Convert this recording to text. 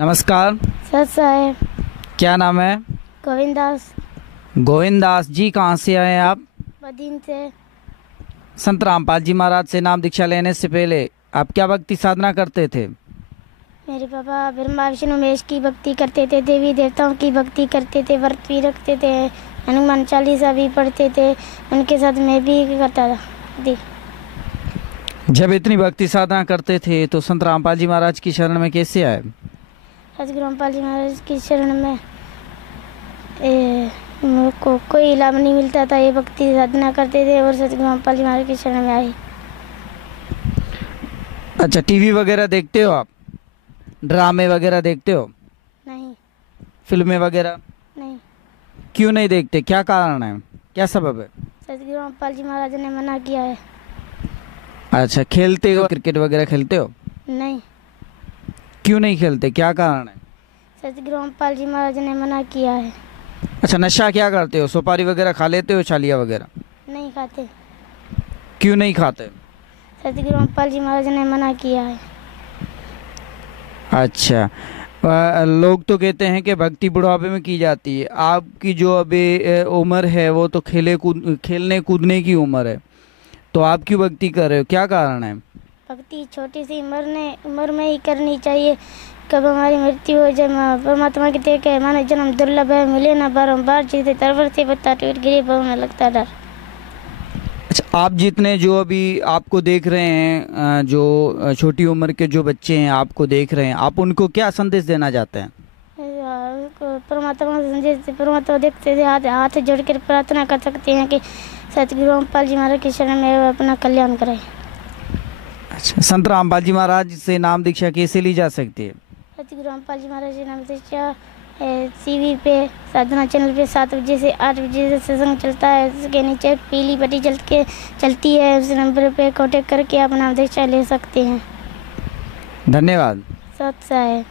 नमस्कार। सत साहेब। क्या नाम है? गोविंद दास। गोविंद दास जी, कहाँ से आए हैं आप? बदीन से। संत रामपाल जी महाराज से नाम दीक्षा लेने से पहले आप क्या भक्ति साधना करते थे? मेरे पापा ब्रह्मा विष्णु महेश की भक्ति करते थे, देवी देवताओं की भक्ति करते थे, व्रत भी रखते थे, हनुमान चालीसा भी पढ़ते थे। उनके साथ मैं भी करता था दी। जब इतनी भक्ति साधना करते थे तो संत रामपाल जी महाराज की शरण में कैसे आए? सतगुरु रामपाल जी महाराज की शरण में मेरे को कोई लाभ नहीं मिलता था, ये भक्ति साधना करते थे और सतगुरु रामपाल जी महाराज की शरण में आए। अच्छा, टीवी वगैरह देखते हो आप? ड्रामे वगैरह देखते हो? नहीं। फिल्में वगैरह? नहीं। क्यों नहीं देखते? क्या कारण है, क्या सबब है? सतगुरु रामपाल जी महाराज ने मना किया है। अच्छा, खेलते हो? क्रिकेट वगैरह खेलते हो? नहीं। क्यों नहीं खेलते, क्या कारण है? सतगुरु रामपाल जी महाराज ने मना किया है। अच्छा, नशा क्या करते हो? सुपारी वगैरह खा लेते हो, छालिया वगैरह? नहीं खाते। क्यों नहीं खाते? सतगुरु रामपाल जी महाराज ने मना किया है। अच्छा, लोग तो कहते हैं कि भक्ति बुढ़ापे में की जाती है। आपकी जो अभी उम्र है वो तो खेलने कूदने की उम्र है, तो आप क्यों भक्ति कर रहे हो, क्या कारण है? भक्ति छोटी सी उम्र में ही करनी चाहिए। कब हमारी मृत्यु हो जाए, परमात्मा की देख के हमारा जन्म दुर्लभ है, मिले ना बारंबार, जीते तरवर से पत्ता टूट गिरे बहु न लगता डर। अच्छा, आप जितने जो अभी आपको देख रहे हैं, जो छोटी उम्र के जो बच्चे हैं आपको देख रहे हैं, आप उनको क्या संदेश देना चाहते हैं? परमात्मा देखते थे, हाथ जोड़ कर प्रार्थना कर सकते हैं कि सतगुरु रामपाल जी महाराज की शरण में अपना कल्याण करें। अच्छा, संत रामपाल जी महाराज से नाम दीक्षा कैसे ली जा सकती है? सतगुरु रामपाल जी महाराज से नाम दीक्षा टीवी पे साधना चैनल पे 7 बजे से 8 बजे से सत्संग चलता है। उसके नीचे पीली पट्टी चलती है, उस नंबर पे कांटेक्ट करके आप नाम दीक्षा ले सकते हैं। धन्यवाद। सत साहेब।